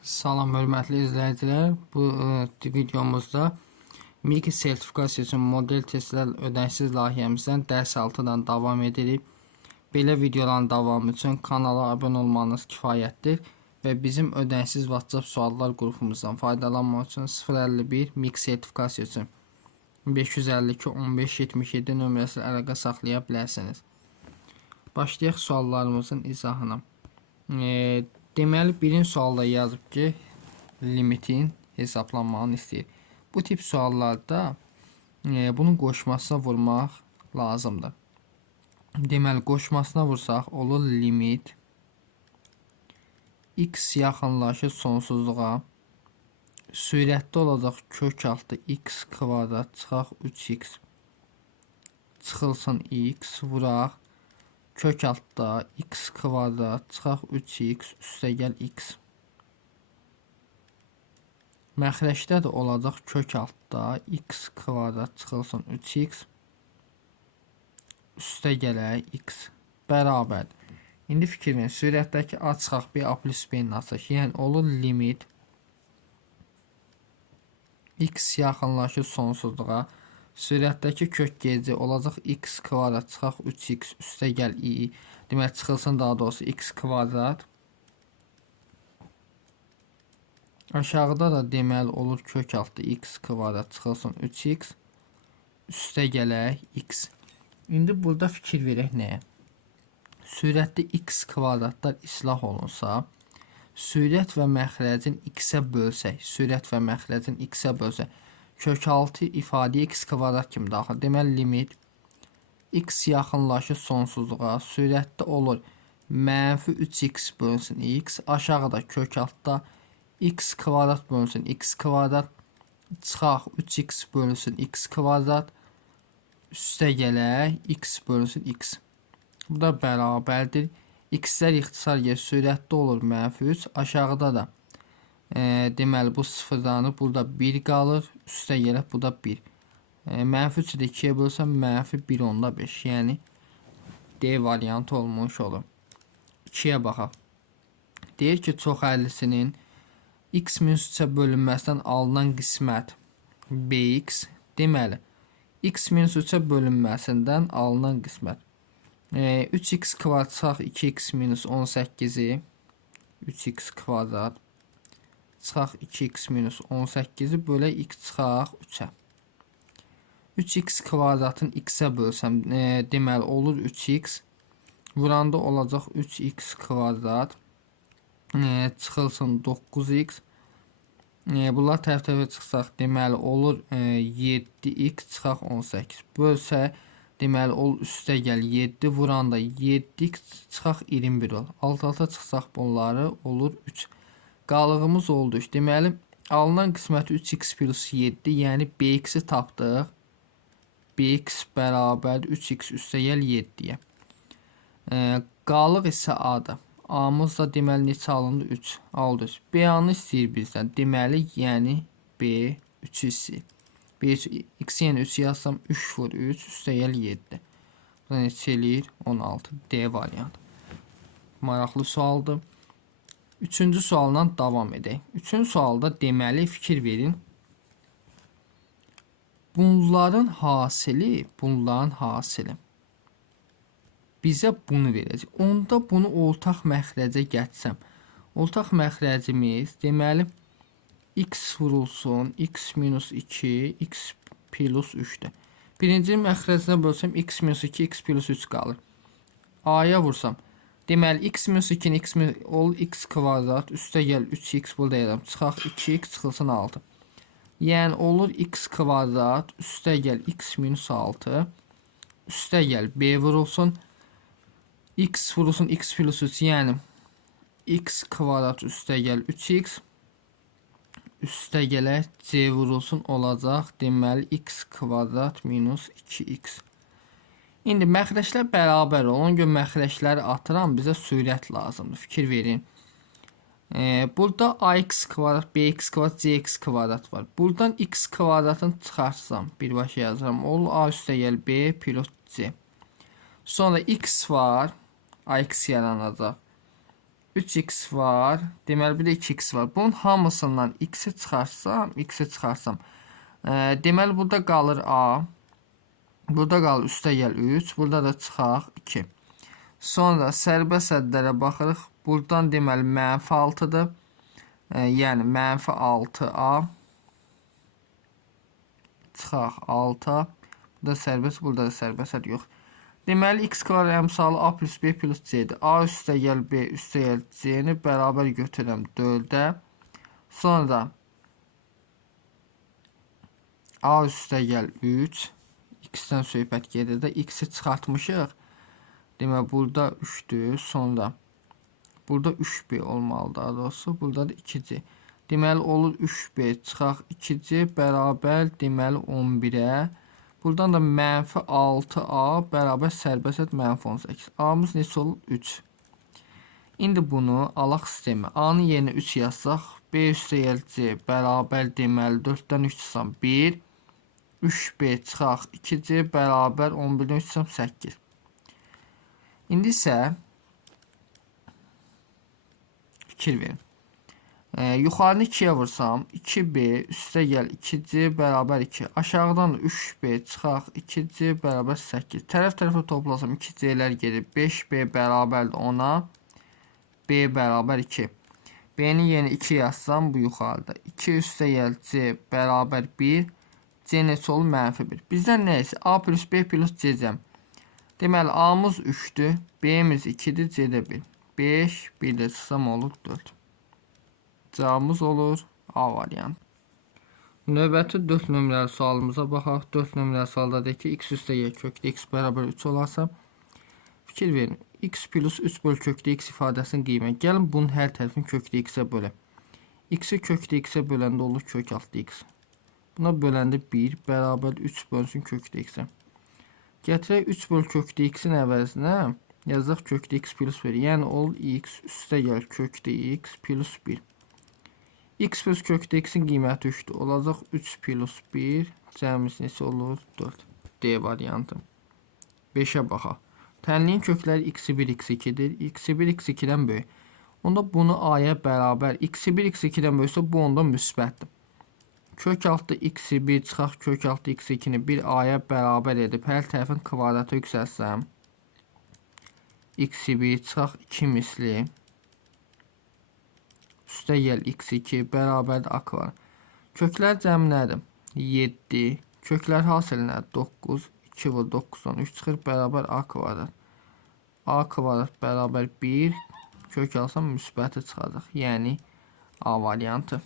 Salam hörmətli izləyicilər. Bu videomuzda MIG sertifikasiya üçün model testlər ödənişsiz layihəmizdən dərs 6-dan davam edirik. Belə videoların davamı üçün kanala abunə olmanız kifayətdir və bizim ödənişsiz WhatsApp suallar qrupumuzdan faydalanmaq üçün 051 MIG sertifikasiya üçün 552 15 77 nömrəsi əlaqə saxlaya bilərsiniz. Başlayaq suallarımızın izahına. Deməli, birinci sualda yazıb ki, limitin hesablanmağını istəyir. Bu tip suallarda bunun qoşmasına vurmaq lazımdır. Deməli, qoşmasına vursaq olur limit x yaxınlaşır sonsuzluğa, sürətdə olacaq kök altı x kvadrat çıxaq 3x çıxılsın x vuraq kök altda x kvadrat çıxaq 3x üstəgəl x. Məxrəcdə də olacaq kök altda x kvadrat çıxılsın 3x üstəgələ x bərabərdir. İndi fikir verin, sürətdəki a çıxaq b a plus b-ni açaq. Yəni olur limit x yaxınlaşır sonsuzluğa, sürətdəki kök gecə olacaq x kvadrat çıxaq 3x üstəgəl i. Demək çıxılsın daha doğrusu x kvadrat. Aşağıda da deməli olur kök altı x kvadrat çıxılsın 3x üstəgələk x. İndi burada fikir verək nəyə? Sürətdə x kvadratlar islah olunsa, sürət və məxrəcin x-ə bölsək, kök altı ifadəyə x kvadrat kimi daxil. Deməli, limit x yaxınlaşır sonsuzluğa, sürətdə olur mənfi 3x bölünsün x, aşağıda kök altda x kvadrat bölünsün x kvadrat, çıxaq 3x bölünsün x kvadrat, üstəgələk x bölünsün x. Bu da bərabərdir. X-lər ixtisar yer sürətdə olur mənfi 3, aşağıda da deməli bu sıfırdanır, burada 1 qalır, üstə gələk bu da 1. Mənfi 3-ü də 2-yə bölsəm mənfi 1/5, yəni D variantı olmuş olur. 2-yə baxaq. Deyir ki, çox əllisinin x minus 3-ə bölünməsindən alınan qismət bx, deməli x minus 3-ə bölünməsindən alınan qismət 3x kvadrat çıxaq 2x minus 18-i 3x kvadrat çıxaq 2x minus 18-i bölək x çıxaq 3-ə. 3x kvadratın x-ə bölsəm deməli olur 3x, vuranda olacaq 3x kvadrat çıxılsın 9x. Bunlar tərəf-tərəfə çıxsaq deməli olur 7x çıxaq 18 bölsə deməli ol üstə gəl 7 vuranda 7x çıxaq 21 ol. Alt-alta çıxsaq bunları olur 3. Qalığımız oldu 3. Deməli alınan qisməti 3x plus 7, yəni bx-i tapdıq. Bx bərabər 3x üstə gəl 7-yə. Qalıq isə a-dır. A-mız da deməli neçə alındı? 3 aldı. B-anı istəyir bizdən. Deməli yəni B 3 istəyir. X yəni 3 yazsam 3 vur 3 üstə gəl 7. Bu da neçə eləyir? 16. D variantı. Maraqlı sualdır. Üçüncü sualdan davam edək. Üçüncü sualda deməli fikir verin. Bunların hasili bizə bunu verəcək. Onda bunu ortaq məxrəcə gətsəm. Ortaq məxrəcimiz deməli x vurulsun, x minus 2, x plus 3'dür. Birinci məxrəcinə bölsəm, x minus 2, x plus 3 qalır. A-ya vursam, deməli, x minus 2-ni x kvadrat, üstə gəl 3x burada yazam, çıxaq 2x çıxılsın 6. Yəni, olur x kvadrat, üstə gəl x minus 6, üstə gəl b vurulsun, x vurulsun, x plus 3, yəni, x kvadrat üstə gəl 3x, üstə gələk c vurulsun olacaq deməli x kvadrat minus 2x. İndi məxrəclər bərabər olan görə məxrəcləri atıram, bizə sürət lazımdır. Fikir verin. Burada ax kvadrat, bx kvadrat, cx kvadrat var. Buradan x kvadratını çıxarsam, birbaşa yazıram. Olur a üstə gəl b plus c. Sonra x var, ax yaranacaq. 3x var. Deməli bir də 2x var. Bunun hamısından x-i çıxarsam, deməli burada qalır a. Burada qalır üstə gəl 3. Burada da çıxaq 2. Sonra sərbəst ədlərə baxırıq. Buradan deməli -6-dır. Yəni -6a. Çıxaq 6. Burada sərbəst, burada da sərbəst əd yox. Deməli x kvadrat əmsalı a plus b plus c-dir. A üstə gəl b üstə gəl c-ni bərabər götürürəm 4-ə. Sonra da a üstə gəl 3. X-dən söhbət gedir də x-i çıxartmışıq. Deməli burada 3-dür. Sonra burada 3b olmalı daha doğrusu. Burada da 2c. Deməli olur 3b çıxaq 2c bərabər deməli 11-ə. Buradan da -6a bərabər sərbəst ət -18. A-mız neçə olur? 3. İndi bunu alaq sistemi. A-nın yerinə 3 yazsaq, b üstə gəl c bərabər deməli 4-dən 3 çıxsam 1. 3b çıxaq 2c bərabər 11-dən 3 çıxsam 8. İndi isə fikir verin. Yuxarını 2-yə vursam 2b üstə gəl 2c bərabər 2. Aşağıdan da 3b çıxaq 2c bərabər 8. Tərəf-tərəfə toplasam 2c'lər gedir. 5b bərabərdir 10-a. B bərabər 2. B-nin yerinə 2 yazsam bu yuxarıda. 2 üstə gəl c bərabər 1. C neçə olur? -1. Bizdən nə isə? A plus b plus c-cəm. Deməli A-mız 3-dür. B-miz 2-dir. C-də 1. 5. 1 də çıxsam olur 4. Cavabımız olur A variantı. Növbəti 4 nömrəli sualımıza baxaq. 4 nömrəli sualda deyir ki, x üstə gəl kökdə x bərabər 3 olarsa, fikir verin. X plus 3 böl kökdə x ifadəsinin qiyməti. Gəlin bunun hər tərəfini kökdə x-ə bölə. X-i kökdə x-ə böləndə olur kök altı x. Buna böləndə 1 bərabər 3 bölsün kökdə x-ə. Gətirək 3 böl kökdə x-in əvəzinə yazaq kökdə x plus 1. Yəni olur x üstə gəl kökdə x plus 1. X plus kökdə x-in qiyməti 3-dür. Olacaq 3 plus 1 cəmiz neçə olur? 4. D variantı. 5-ə baxaq. Tənliyin kökləri x1, x2-dir. x1, x2-dən böyük. Onda bunu a-ya bərabər x1, x2-dən böyüksə bu ondan müsbətdir. Kök altı x1 çıxaq kök altı x2-ni bir a-ya bərabər edib hər tərəfin kvadratı yüksəlsəm x1 çıxaq 2 misli üstə gəl x2 bərabərdir a kvadrat. Köklər cəmi nədir? 7. Köklər hasil nədir? 9. 2 vur 9-dan 3 çıxır bərabər a kvadrat. A kvadrat bərabər 1. Kök alsam müsbəti çıxacaq. Yəni A variantı.